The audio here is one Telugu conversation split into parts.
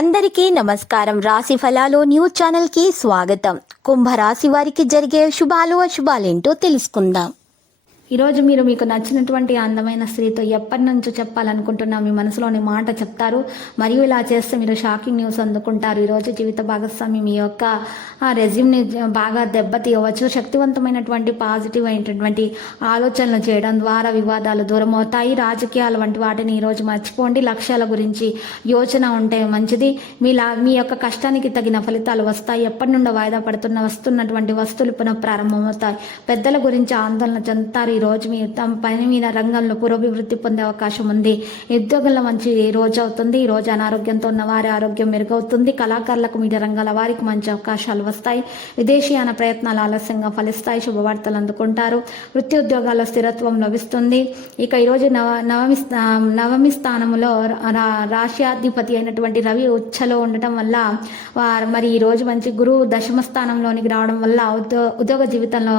అందరికీ నమస్కారం. రాశి ఫలాలు న్యూస్ ఛానల్ కి స్వాగతం. కుంభరాశి వారికి జరిగే శుభాలు అశుభాలేంటో తెలుసుకుందాం. ఈరోజు మీరు మీకు నచ్చినటువంటి అందమైన స్త్రీతో ఎప్పటి నుంచో చెప్పాలనుకుంటున్నా మీ మనసులోని మాట చెప్తారు. మరియు ఇలా చేస్తే మీరు షాకింగ్ న్యూస్ అందుకుంటారు. ఈరోజు జీవిత భాగస్వామి మీ యొక్క రెజ్యూమ్ని బాగా దెబ్బతీయవచ్చు. శక్తివంతమైనటువంటి పాజిటివ్ అయినటువంటి ఆలోచనలు చేయడం ద్వారా వివాదాలు దూరం అవుతాయి. రాజకీయాలు వంటి వాటిని ఈరోజు మర్చిపోండి. లక్ష్యాల గురించి యోచన ఉంటే మంచిది. మీ యొక్క కష్టానికి తగిన ఫలితాలు వస్తాయి. ఎప్పటి నుండో వాయిదా వస్తున్నటువంటి వస్తువులు పునః ప్రారంభమవుతాయి. పెద్దల గురించి ఆందోళన చెందుతారు. ఈ రోజు మీరు తమ పని మీద రంగంలో పురోభివృద్ధి పొందే అవకాశం ఉంది. ఉద్యోగంలో మంచి రోజు అవుతుంది. ఈ రోజు అనారోగ్యంతో ఉన్న వారి ఆరోగ్యం మెరుగవుతుంది. కళాకారులకు మీడియా రంగాల వారికి మంచి అవకాశాలు వస్తాయి. విదేశీయాన ప్రయత్నాలు ఆలస్యంగా ఫలిస్తాయి. శుభవార్తలు అందుకుంటారు. వృత్తి ఉద్యోగాల్లో స్థిరత్వం లభిస్తుంది. ఇక ఈరోజు నవమి స్థానంలో రాశ్యాధిపతి అయినటువంటి రవి ఉచ్చలో ఉండటం వల్ల మరి ఈ రోజు మంచి గురువు దశమ స్థానంలోనికి రావడం వల్ల ఉద్యోగ జీవితంలో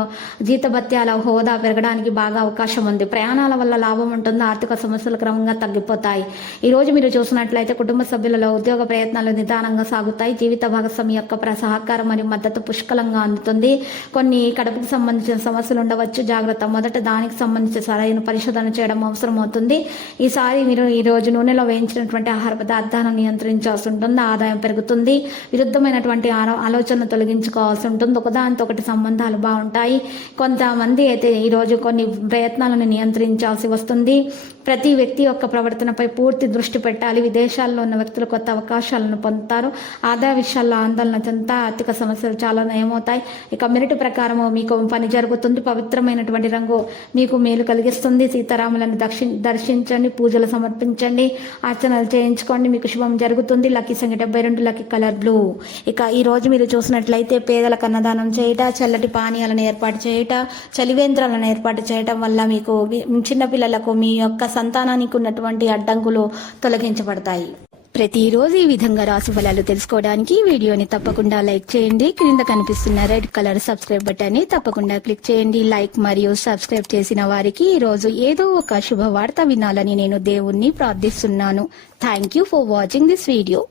జీతభత్యాల హోదా పెరగడానికి బాగా అవకాశం ఉంది. ప్రయాణాల వల్ల లాభం ఉంటుంది. ఆర్థిక సమస్యలు క్రమంగా తగ్గిపోతాయి. ఈ రోజు మీరు చూసినట్లయితే కుటుంబ సభ్యులలో ఉద్యోగ ప్రయత్నాలు నిదానంగా సాగుతాయి. జీవిత భాగస్వామి యొక్క సహకారం మరియు మద్దతు పుష్కలంగా అందుతుంది. కొన్ని కడుపుకు సంబంధించిన సమస్యలు ఉండవచ్చు. జాగ్రత్త. మొదట దానికి సంబంధించిన సరైన పరిశోధన చేయడం అవసరం అవుతుంది. ఈసారి మీరు ఈ రోజు నూనెలో వేయించినటువంటి ఆహార పదార్థాలను నియంత్రించాల్సి ఉంటుంది. ఆదాయం పెరుగుతుంది. విరుద్ధమైనటువంటి ఆలోచనలు తొలగించుకోవాల్సి ఉంటుంది. ఒకదానితో ఒకటి సంబంధాలు బాగుంటాయి. కొంతమంది అయితే ఈరోజు కొన్ని ప్రయత్నాలను నియంత్రించాల్సి వస్తుంది. ప్రతి వ్యక్తి యొక్క ప్రవర్తనపై పూర్తి దృష్టి పెట్టాలి. విదేశాల్లో ఉన్న వ్యక్తులు కొత్త అవకాశాలను పొందుతారు. ఆదాయ విషయాల్లో ఆందోళన చెందుతా. ఆర్థిక సమస్యలు చాలా నయమవుతాయి. ఇక మెరిట్ ప్రకారము మీకు పని జరుగుతుంది. పవిత్రమైనటువంటి రంగు మీకు మేలు కలిగిస్తుంది. సీతారాములను దర్శించండి. పూజలు సమర్పించండి. అర్చనలు చేయించుకోండి. మీకు శుభం జరుగుతుంది. లక్కీ సంఖ్య 72. Lucky colour blue. ఇక ఈ రోజు మీరు చూసినట్లయితే పేదలకు అన్నదానం చేయట, చల్లటి పానీయాలను ఏర్పాటు చేయట, చలివేంద్రాలను ఏర్పాటు చేయటం వల్ల మీకు చిన్నపిల్లలకు మీ యొక్క సంతానానికి ఉన్నటువంటి అడ్డంకులు తొలగించబడతాయి. ప్రతిరోజు ఈ విధంగా రాశి ఫలాలు తెలుసుకోవడానికి వీడియోని తప్పకుండా లైక్ చేయండి. క్రింద కనిపిస్తున్న రెడ్ కలర్ సబ్స్క్రైబ్ బటన్ ని తప్పకుండా క్లిక్ చేయండి. లైక్ మరియు సబ్స్క్రైబ్ చేసిన వారికి ఈ రోజు ఏదో ఒక శుభవార్త వినాలని నేను దేవుణ్ణి ప్రార్థిస్తున్నాను. Thank you for watching this video.